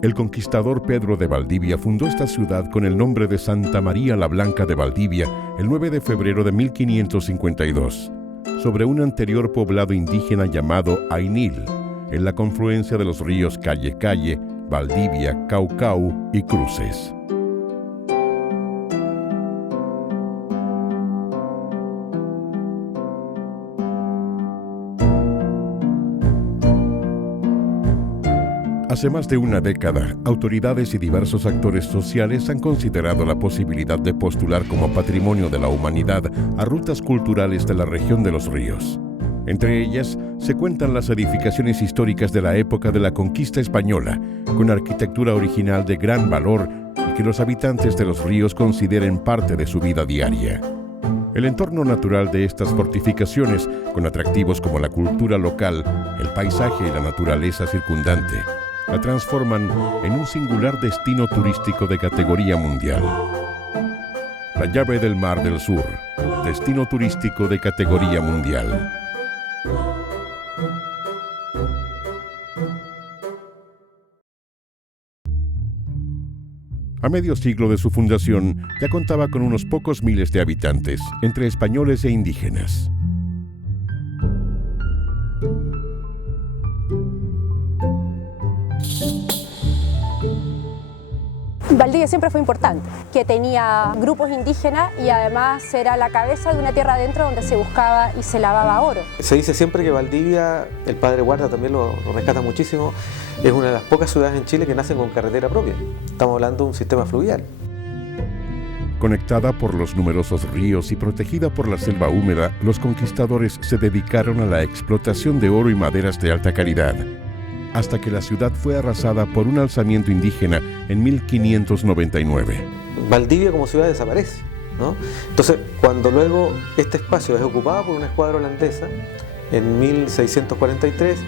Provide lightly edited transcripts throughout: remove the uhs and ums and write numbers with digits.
El conquistador Pedro de Valdivia fundó esta ciudad con el nombre de Santa María la Blanca de Valdivia el 9 de febrero de 1552, sobre un anterior poblado indígena llamado Ainil, en la confluencia de los ríos Calle, Valdivia, Caucau y Cruces. Hace más de una década, autoridades y diversos actores sociales han considerado la posibilidad de postular como patrimonio de la humanidad a rutas culturales de la región de los ríos. Entre ellas, se cuentan las edificaciones históricas de la época de la conquista española, con arquitectura original de gran valor y que los habitantes de los ríos consideren parte de su vida diaria. El entorno natural de estas fortificaciones, con atractivos como la cultura local, el paisaje y la naturaleza circundante, la transforman en un singular destino turístico de categoría mundial. La Llave del Mar del Sur, destino turístico de categoría mundial. A medio siglo de su fundación, ya contaba con unos pocos miles de habitantes, entre españoles e indígenas. Valdivia siempre fue importante, que tenía grupos indígenas y además era la cabeza de una tierra adentro donde se buscaba y se lavaba oro. Se dice siempre que Valdivia, el padre Guarda también lo rescata muchísimo, es una de las pocas ciudades en Chile que nacen con carretera propia. Estamos hablando de un sistema fluvial. Conectada por los numerosos ríos y protegida por la selva húmeda, los conquistadores se dedicaron a la explotación de oro y maderas de alta calidad, hasta que la ciudad fue arrasada por un alzamiento indígena en 1599. Valdivia como ciudad desaparece, ¿no? Entonces, cuando luego este espacio es ocupado por una escuadra holandesa, en 1643,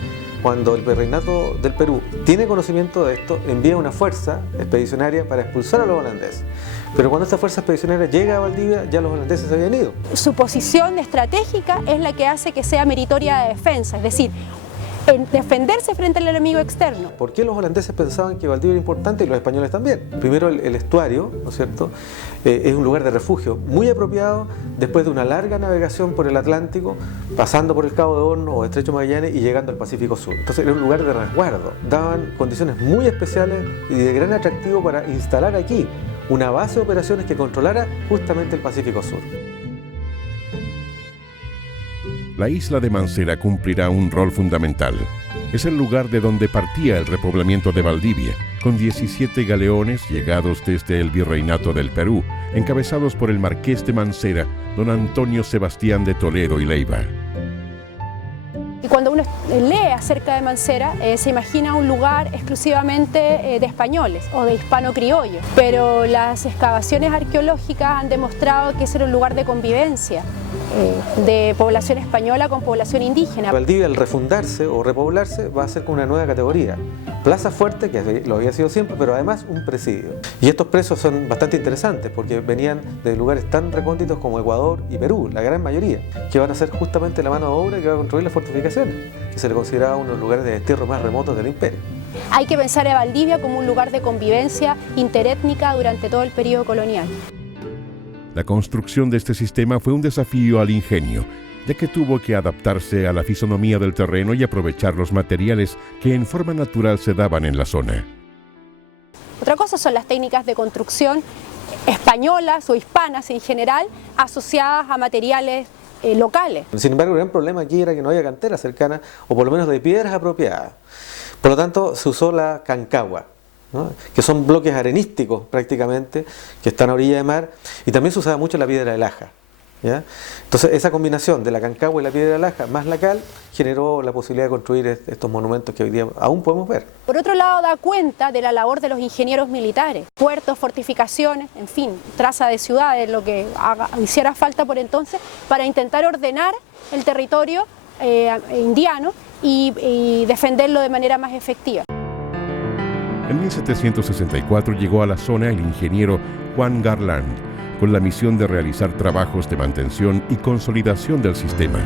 cuando el virreinato del Perú tiene conocimiento de esto, envía una fuerza expedicionaria para expulsar a los holandeses. Pero cuando esta fuerza expedicionaria llega a Valdivia, ya los holandeses se habían ido. Su posición estratégica es la que hace que sea meritoria de defensa, es decir, en defenderse frente al enemigo externo. ¿Por qué los holandeses pensaban que Valdivia era importante y los españoles también? Primero, el estuario, ¿no es cierto?, es un lugar de refugio muy apropiado después de una larga navegación por el Atlántico, pasando por el Cabo de Horno o Estrecho Magallanes y llegando al Pacífico Sur. Entonces era un lugar de resguardo. Daban condiciones muy especiales y de gran atractivo para instalar aquí una base de operaciones que controlara justamente el Pacífico Sur. La isla de Mancera cumplirá un rol fundamental. Es el lugar de donde partía el repoblamiento de Valdivia, con 17 galeones llegados desde el Virreinato del Perú, encabezados por el marqués de Mancera, don Antonio Sebastián de Toledo y Leiva. Y cuando uno lee acerca de Mancera, se imagina un lugar exclusivamente de españoles o de hispano-criollos, pero las excavaciones arqueológicas han demostrado que ese era un lugar de convivencia de población española con población indígena. Valdivia, al refundarse o repoblarse, va a ser con una nueva categoría. Plaza fuerte, que lo había sido siempre, pero además un presidio. Y estos presos son bastante interesantes porque venían de lugares tan recónditos como Ecuador y Perú, la gran mayoría, que van a ser justamente la mano de obra que va a construir las fortificaciones, que se le consideraba uno de los lugares de destierro más remotos del imperio. Hay que pensar a Valdivia como un lugar de convivencia interétnica durante todo el periodo colonial. La construcción de este sistema fue un desafío al ingenio, ya que tuvo que adaptarse a la fisonomía del terreno y aprovechar los materiales que en forma natural se daban en la zona. Otra cosa son las técnicas de construcción españolas o hispanas en general, asociadas a materiales locales. Sin embargo, el gran problema aquí era que no había canteras cercanas, o por lo menos de piedras apropiadas. Por lo tanto, se usó la cancagua, ¿no?, que son bloques arenísticos prácticamente, que están a orilla de mar, y también se usaba mucho la piedra de laja, ¿ya? Entonces esa combinación de la cancagua y la piedra de laja más la cal generó la posibilidad de construir estos monumentos que hoy día aún podemos ver. Por otro lado, da cuenta de la labor de los ingenieros militares, puertos, fortificaciones, en fin, traza de ciudades, lo que hiciera falta por entonces, para intentar ordenar el territorio indiano y defenderlo de manera más efectiva. En 1764 llegó a la zona el ingeniero Juan Garland, con la misión de realizar trabajos de mantención y consolidación del sistema.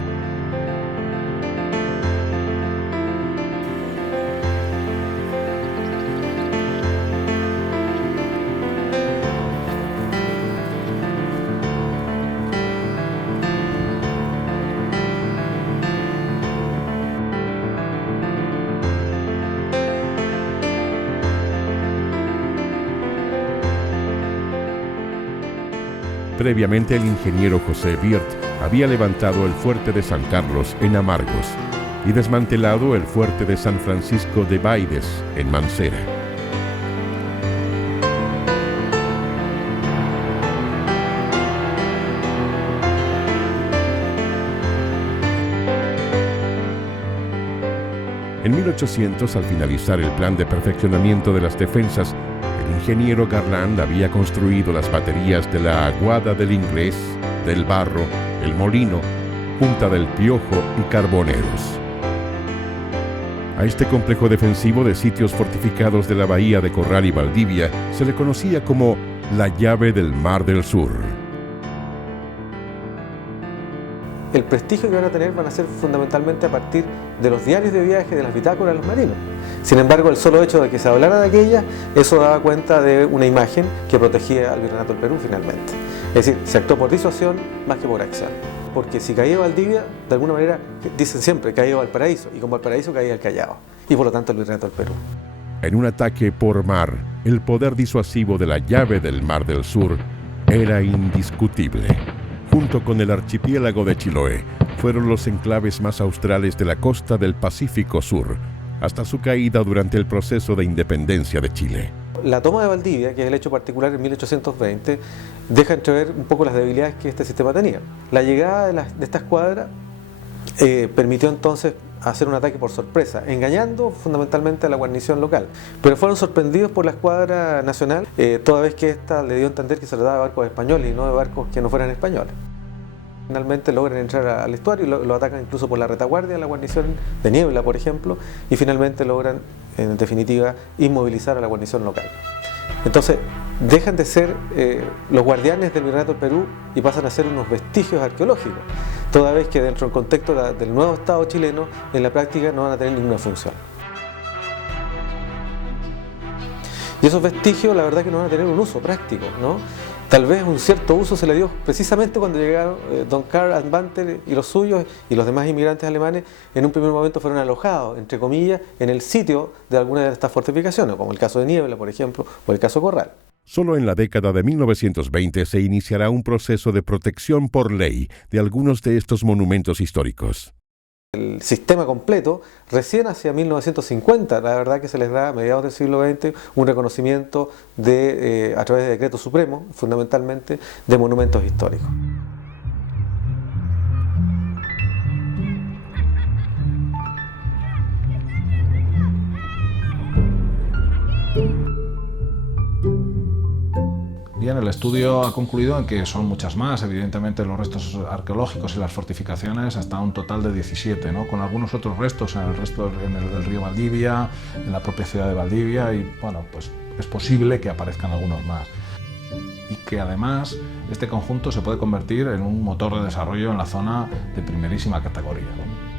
Previamente, el ingeniero José Wirth había levantado el fuerte de San Carlos en Amargos y desmantelado el fuerte de San Francisco de Baides en Mansera. En 1800, al finalizar el plan de perfeccionamiento de las defensas, el ingeniero Garland había construido las baterías de la Aguada del Inglés, del Barro, el Molino, Punta del Piojo y Carboneros. A este complejo defensivo de sitios fortificados de la bahía de Corral y Valdivia se le conocía como la llave del Mar del Sur. El prestigio que van a tener van a ser fundamentalmente a partir de los diarios de viaje, de las bitácoras de los marinos. Sin embargo, el solo hecho de que se hablara de aquella, eso daba cuenta de una imagen que protegía al Virreinato del Perú finalmente. Es decir, se actuó por disuasión más que por acción. Porque si caía Valdivia, de alguna manera, dicen siempre, caía Valparaíso, y con Valparaíso caía el Callao, y por lo tanto el Virreinato del Perú. En un ataque por mar, el poder disuasivo de la llave del Mar del Sur era indiscutible. Junto con el archipiélago de Chiloé, fueron los enclaves más australes de la costa del Pacífico Sur, hasta su caída durante el proceso de independencia de Chile. La toma de Valdivia, que es el hecho particular en 1820, deja entrever un poco las debilidades que este sistema tenía. La llegada de esta escuadra permitió entonces hacer un ataque por sorpresa, engañando fundamentalmente a la guarnición local. Pero fueron sorprendidos por la escuadra nacional, toda vez que ésta le dio a entender que se trataba de barcos españoles y no de barcos que no fueran españoles. Finalmente logran entrar al estuario y lo atacan incluso por la retaguardia, la guarnición de Niebla, por ejemplo, y finalmente logran, en definitiva, inmovilizar a la guarnición local. Entonces, dejan de ser los guardianes del Virreinato del Perú y pasan a ser unos vestigios arqueológicos, toda vez que dentro del contexto del nuevo Estado chileno, en la práctica no van a tener ninguna función. Y esos vestigios, la verdad que no van a tener un uso práctico, ¿no? Tal vez un cierto uso se le dio precisamente cuando llegaron don Karl Anbanter y los suyos y los demás inmigrantes alemanes. En un primer momento fueron alojados, entre comillas, en el sitio de algunas de estas fortificaciones, como el caso de Niebla, por ejemplo, o el caso Corral. Solo en la década de 1920 se iniciará un proceso de protección por ley de algunos de estos monumentos históricos. El sistema completo, recién hacia 1950, la verdad que se les da a mediados del siglo XX un reconocimiento a través de decretos supremos, fundamentalmente, de monumentos históricos. Bien, el estudio ha concluido en que son muchas más, evidentemente los restos arqueológicos y las fortificaciones, hasta un total de 17, ¿no? Con algunos otros restos en el río Valdivia, en la propia ciudad de Valdivia, y bueno, pues es posible que aparezcan algunos más. Y que además este conjunto se puede convertir en un motor de desarrollo en la zona de primerísima categoría, ¿no?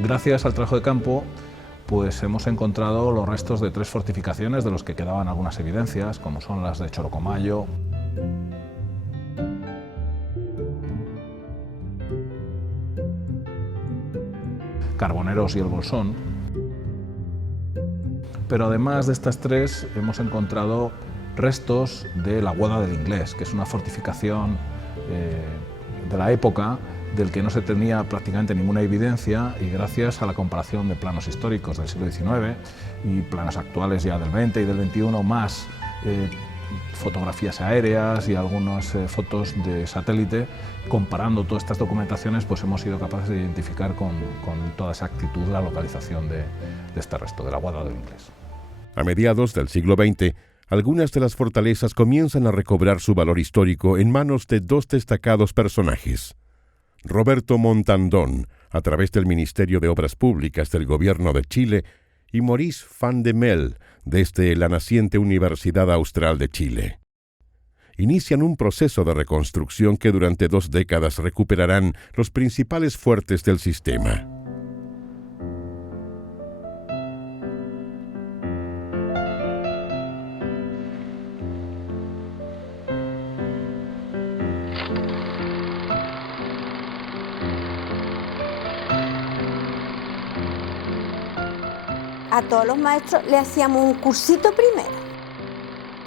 Gracias al trabajo de campo, pues hemos encontrado los restos de 3 fortificaciones de los que quedaban algunas evidencias, como son las de Chorocomayo, Carboneros y el Bolsón. Pero además de estas 3 hemos encontrado restos de la Aguada del Inglés, que es una fortificación de la época del que no se tenía prácticamente ninguna evidencia, y gracias a la comparación de planos históricos del siglo XIX y planos actuales ya del XX y del XXI, más fotografías aéreas y algunas fotos de satélite, comparando todas estas documentaciones, pues hemos sido capaces de identificar con toda exactitud la localización de este resto, de la Aguada del Inglés. A mediados del siglo XX, algunas de las fortalezas comienzan a recobrar su valor histórico en manos de 2 destacados personajes. Roberto Montandón, a través del Ministerio de Obras Públicas del Gobierno de Chile, y Maurice van de Mel, desde la naciente Universidad Austral de Chile. inician un proceso de reconstrucción que durante 2 décadas recuperarán los principales fuertes del sistema. A todos los maestros le hacíamos un cursito primero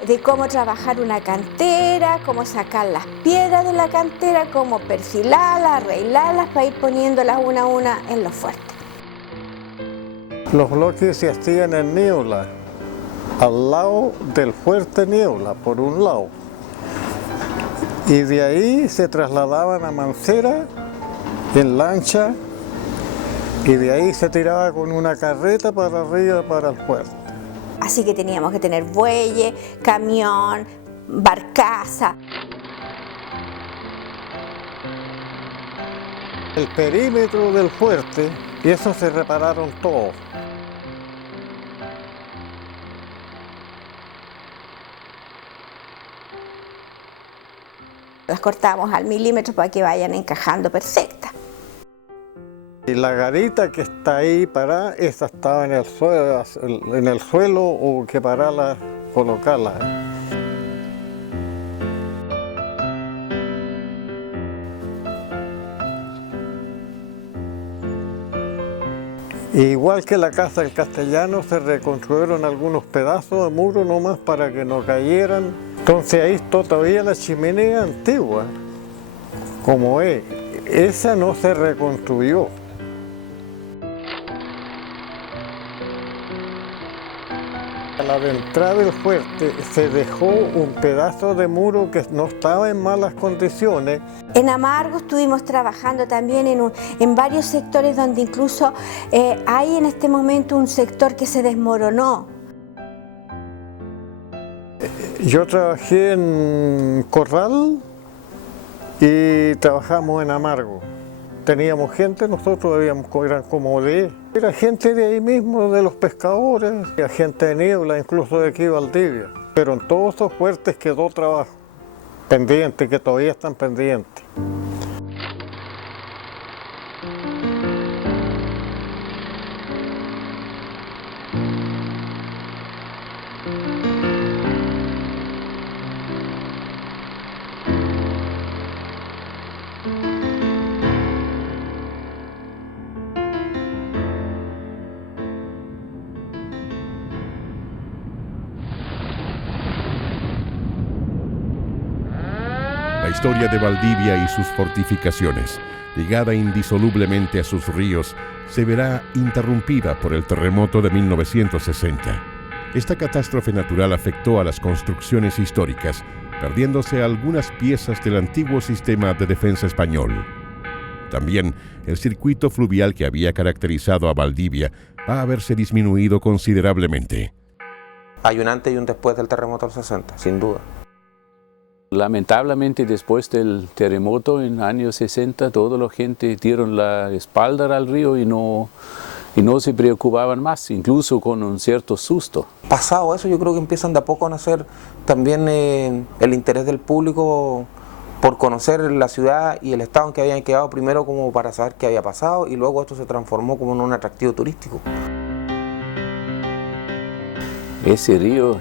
de cómo trabajar una cantera, cómo sacar las piedras de la cantera, cómo perfilarlas, arreglarlas para ir poniéndolas una a una en los fuertes. Los bloques se hacían en Niebla, al lado del fuerte Niebla, por un lado. Y de ahí se trasladaban a Mancera en lancha, y de ahí se tiraba con una carreta para arriba, para el fuerte. Así que teníamos que tener bueyes, camión, barcaza. El perímetro del fuerte, y eso se repararon todos. Las cortamos al milímetro para que vayan encajando perfectas. Y la garita que está ahí parada, esa estaba en el suelo o que pararla, colocarla. Igual que la casa del Castellano, se reconstruyeron algunos pedazos de muro nomás para que no cayeran. Entonces ahí está todavía la chimenea antigua, como es. Esa no se reconstruyó. A la entrada del fuerte se dejó un pedazo de muro que no estaba en malas condiciones. En Amargo estuvimos trabajando también en varios sectores donde incluso hay en este momento un sector que se desmoronó. Yo trabajé en Corral y trabajamos en Amargo. Teníamos gente, nosotros eran como 10. Era gente de ahí mismo, de los pescadores, y gente de Niebla, incluso de aquí Valdivia. Pero en todos esos fuertes quedó trabajo pendiente, que todavía están pendientes. La historia de Valdivia y sus fortificaciones, ligada indisolublemente a sus ríos, se verá interrumpida por el terremoto de 1960. Esta catástrofe natural afectó a las construcciones históricas, perdiéndose algunas piezas del antiguo sistema de defensa español. También el circuito fluvial que había caracterizado a Valdivia va a verse disminuido considerablemente. Hay un antes y un después del terremoto del 60, sin duda. Lamentablemente, después del terremoto en años 60, toda la gente dieron la espalda al río y no se preocupaban más, incluso con un cierto susto. Pasado eso, yo creo que empiezan de a poco a nacer también el interés del público por conocer la ciudad y el estado en que habían quedado, primero como para saber qué había pasado, y luego esto se transformó como en un atractivo turístico. Ese río,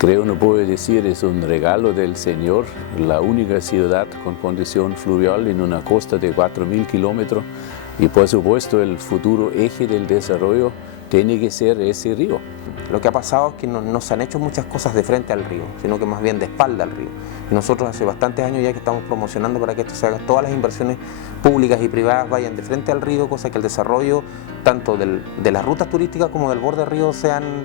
creo no puedo decir, es un regalo del Señor, la única ciudad con condición fluvial en una costa de 4.000 kilómetros, y por supuesto el futuro eje del desarrollo tiene que ser ese río. Lo que ha pasado es que no se han hecho muchas cosas de frente al río, sino que más bien de espalda al río. Y nosotros hace bastantes años ya que estamos promocionando para que esto se haga, todas las inversiones públicas y privadas vayan de frente al río, cosa que el desarrollo tanto de las rutas turísticas como del borde del río sean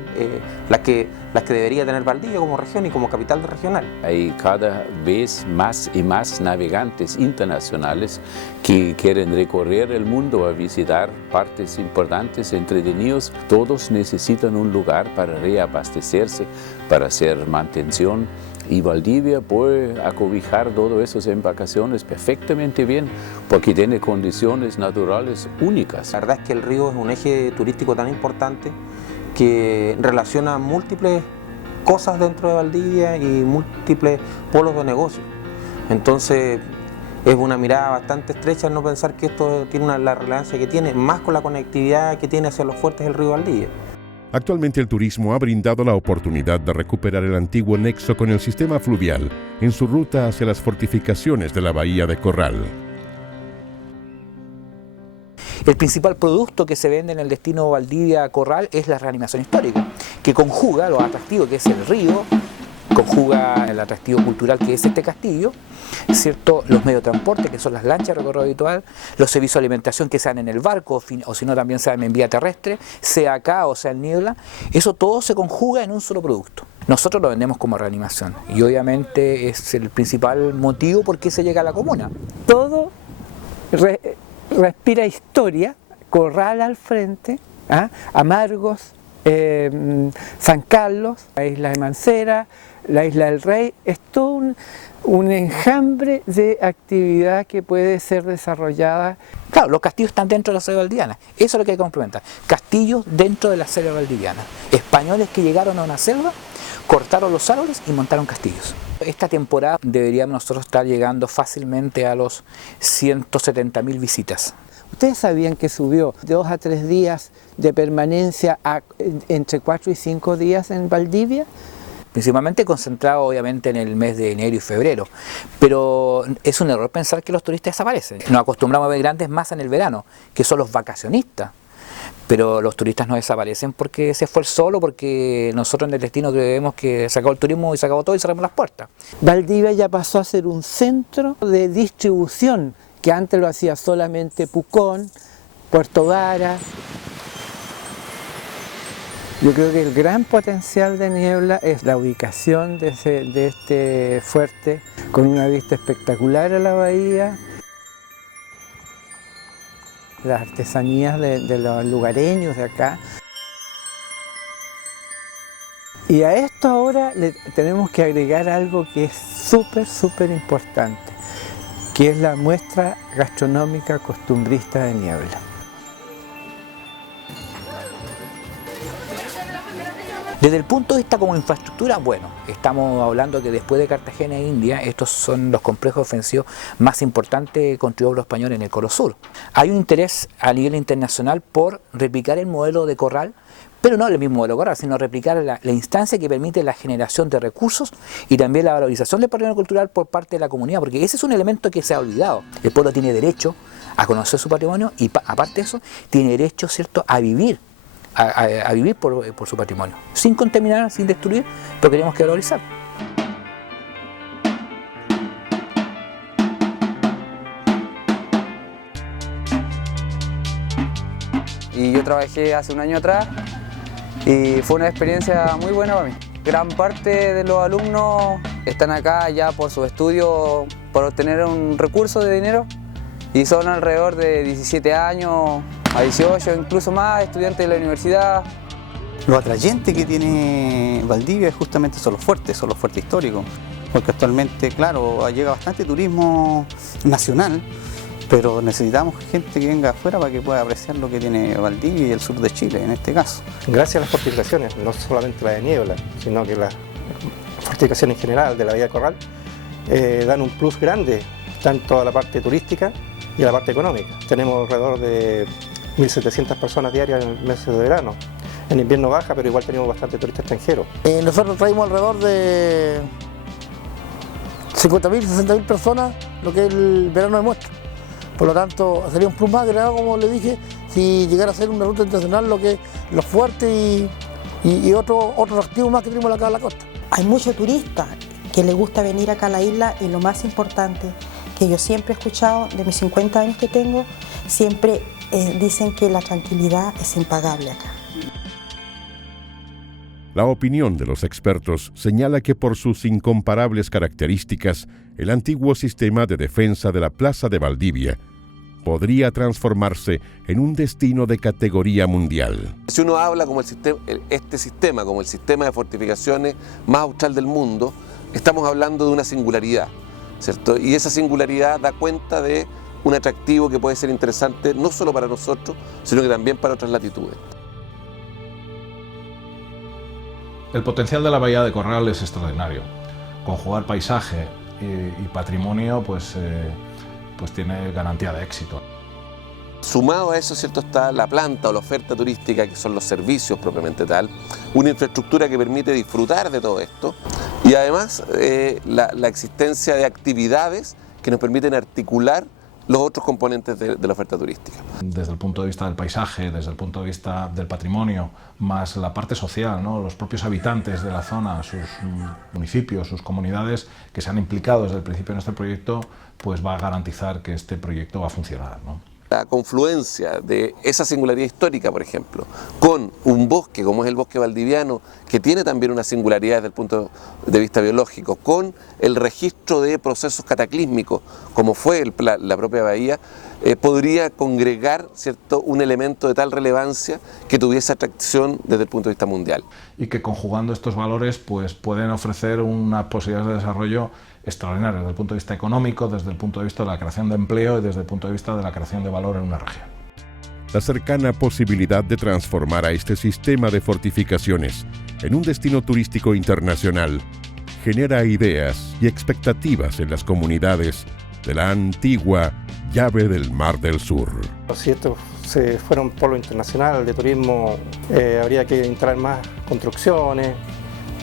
las que debería tener Valdivia como región y como capital regional. Hay cada vez más y más navegantes internacionales que quieren recorrer el mundo a visitar partes importantes, entretenidos. Todos necesitan un lugar para reabastecerse, para hacer mantención. Y Valdivia puede acobijar todas esas embarcaciones perfectamente bien porque tiene condiciones naturales únicas. La verdad es que el río es un eje turístico tan importante que relaciona múltiples cosas dentro de Valdivia y múltiples polos de negocio. Entonces es una mirada bastante estrecha no pensar que esto tiene la relevancia que tiene, más con la conectividad que tiene hacia los fuertes del río Valdivia. Actualmente el turismo ha brindado la oportunidad de recuperar el antiguo nexo con el sistema fluvial en su ruta hacia las fortificaciones de la bahía de Corral. El principal producto que se vende en el destino Valdivia-Corral es la reanimación histórica, que conjuga lo atractivo que es el río, conjuga el atractivo cultural que es este castillo, ¿cierto? Los medios de transporte, que son las lanchas de recorrido habitual, los servicios de alimentación que sean en el barco, o si no también sean en vía terrestre, sea acá o sea en niebla, eso todo se conjuga en un solo producto. Nosotros lo vendemos como reanimación y obviamente es el principal motivo por qué se llega a la comuna. Todo respira historia, Corral al frente, Amargos, San Carlos, la isla de Mancera, la isla del Rey, es todo un enjambre de actividad que puede ser desarrollada. Claro, los castillos están dentro de la selva valdiviana, eso es lo que hay que complementar. Castillos dentro de la selva valdiviana, españoles que llegaron a una selva, cortaron los árboles y montaron castillos. Esta temporada deberíamos nosotros estar llegando fácilmente a los 170.000 visitas. ¿Ustedes sabían que subió de 2 a 3 días de permanencia a entre 4 y 5 días en Valdivia? Principalmente concentrado obviamente en el mes de enero y febrero, pero es un error pensar que los turistas desaparecen. Nos acostumbramos a ver grandes masas en el verano, que son los vacacionistas, pero los turistas no desaparecen porque se fue el sol o porque nosotros en el destino creemos que se acabó el turismo y se acabó todo y cerramos las puertas. Valdivia ya pasó a ser un centro de distribución, que antes lo hacía solamente Pucón, Puerto Vara. Yo creo que el gran potencial de Niebla es la ubicación de este fuerte, con una vista espectacular a la bahía, las artesanías de los lugareños de acá. Y a esto ahora le tenemos que agregar algo que es súper importante, que es la muestra gastronómica costumbrista de Niebla. Desde el punto de vista como infraestructura, bueno, estamos hablando que después de Cartagena e India, estos son los complejos defensivos más importantes construidos por los españoles en el Cono Sur. Hay un interés a nivel internacional por replicar el modelo de Corral, pero no el mismo modelo de Corral, sino replicar la instancia que permite la generación de recursos y también la valorización del patrimonio cultural por parte de la comunidad, porque ese es un elemento que se ha olvidado. El pueblo tiene derecho a conocer su patrimonio y aparte de eso, tiene derecho, ¿cierto?, a vivir. A vivir por su patrimonio, sin contaminar, sin destruir, pero queremos que valorizar. Y yo trabajé hace un año atrás y fue una experiencia muy buena para mí. Gran parte de los alumnos están acá ya por sus estudios, por obtener un recurso de dinero, y son alrededor de 17 años a 18, incluso más, estudiantes de la universidad. Lo atrayente que tiene Valdivia es justamente son los fuertes históricos, porque actualmente, claro, llega bastante turismo nacional, pero necesitamos gente que venga afuera para que pueda apreciar lo que tiene Valdivia y el sur de Chile, en este caso. Gracias a las fortificaciones, no solamente la de Niebla, sino que las fortificaciones en general de la bahía de Corral dan un plus grande, tanto a la parte turística y a la parte económica. Tenemos alrededor de 1.700 personas diarias en el mes de verano. En invierno baja, pero igual tenemos bastante turistas extranjeros. Nosotros traímos alrededor de 50.000, 60.000 personas, lo que es el verano de muestra. Por lo tanto, sería un plus más agregado, como le dije, si llegara a ser una ruta internacional, lo que es los fuertes y otros activos más que tenemos acá en la costa. Hay muchos turistas que les gusta venir acá a la isla y lo más importante que yo siempre he escuchado de mis 50 años que tengo, siempre dicen que la tranquilidad es impagable acá. La opinión de los expertos señala que por sus incomparables características, el antiguo sistema de defensa de la Plaza de Valdivia podría transformarse en un destino de categoría mundial. Si uno habla como este sistema como el sistema de fortificaciones más austral del mundo, estamos hablando de una singularidad, ¿cierto? Y esa singularidad da cuenta de un atractivo que puede ser interesante no solo para nosotros, sino que también para otras latitudes. El potencial de la bahía de Corral es extraordinario. Conjugar paisaje y patrimonio pues tiene garantía de éxito. Sumado a eso, ¿cierto?, está la planta o la oferta turística, que son los servicios propiamente tal, una infraestructura que permite disfrutar de todo esto y además la existencia de actividades que nos permiten articular los otros componentes de la oferta turística. Desde el punto de vista del paisaje, desde el punto de vista del patrimonio, más la parte social, ¿no? Los propios habitantes de la zona, sus municipios, sus comunidades que se han implicado desde el principio en este proyecto, pues va a garantizar que este proyecto va a funcionar, ¿no? La confluencia de esa singularidad histórica, por ejemplo, con un bosque como es el bosque valdiviano, que tiene también una singularidad desde el punto de vista biológico, con el registro de procesos cataclísmicos, como fue la propia bahía, podría congregar, ¿cierto?, un elemento de tal relevancia que tuviese atracción desde el punto de vista mundial. Y que conjugando estos valores pues pueden ofrecer unas posibilidades de desarrollo extraordinarias desde el punto de vista económico, desde el punto de vista de la creación de empleo y desde el punto de vista de la creación de valor en una región. La cercana posibilidad de transformar a este sistema de fortificaciones en un destino turístico internacional genera ideas y expectativas en las comunidades de la antigua llave del Mar del Sur. Si esto se fuera un polo internacional de turismo, habría que instalar más construcciones,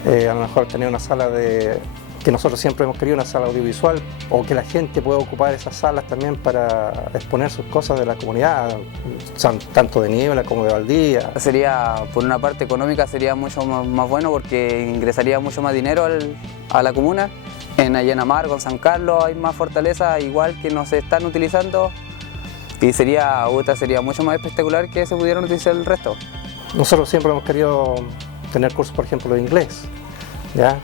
a lo mejor tener una sala que nosotros siempre hemos querido, una sala audiovisual, o que la gente pueda ocupar esas salas también para exponer sus cosas de la comunidad, tanto de Niebla como de Valdivia. Sería, por una parte económica, sería mucho más bueno porque ingresaría mucho más dinero a la comuna. Allá en Amargo, en San Carlos, hay más fortalezas igual que no se están utilizando y sería mucho más espectacular que se pudieran utilizar el resto. Nosotros siempre hemos querido tener cursos, por ejemplo, de inglés, ¿ya?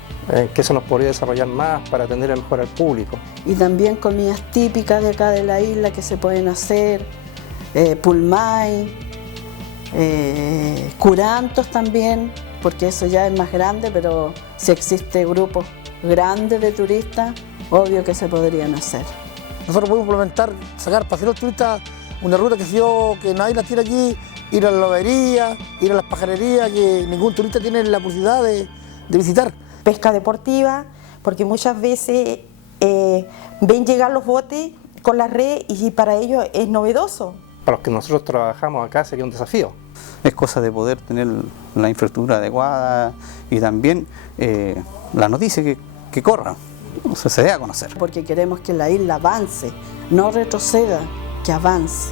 Que eso nos podría desarrollar más para atender mejor al público. Y también comidas típicas de acá de la isla que se pueden hacer, pulmay, curantos también, porque eso ya es más grande, pero si existe grupos grandes de turistas, obvio que se podrían hacer. Nosotros podemos implementar, sacar para hacer los turistas una ruta que nadie la tiene aquí, ir a la lobería, ir a las pajarerías, que ningún turista tiene la posibilidad de visitar. Pesca deportiva, porque muchas veces ven llegar los botes con la red y para ellos es novedoso. Para los que nosotros trabajamos acá sería un desafío. Es cosa de poder tener la infraestructura adecuada y también la noticia que corra, o sea, se dé a conocer. Porque queremos que la isla avance, no retroceda, que avance.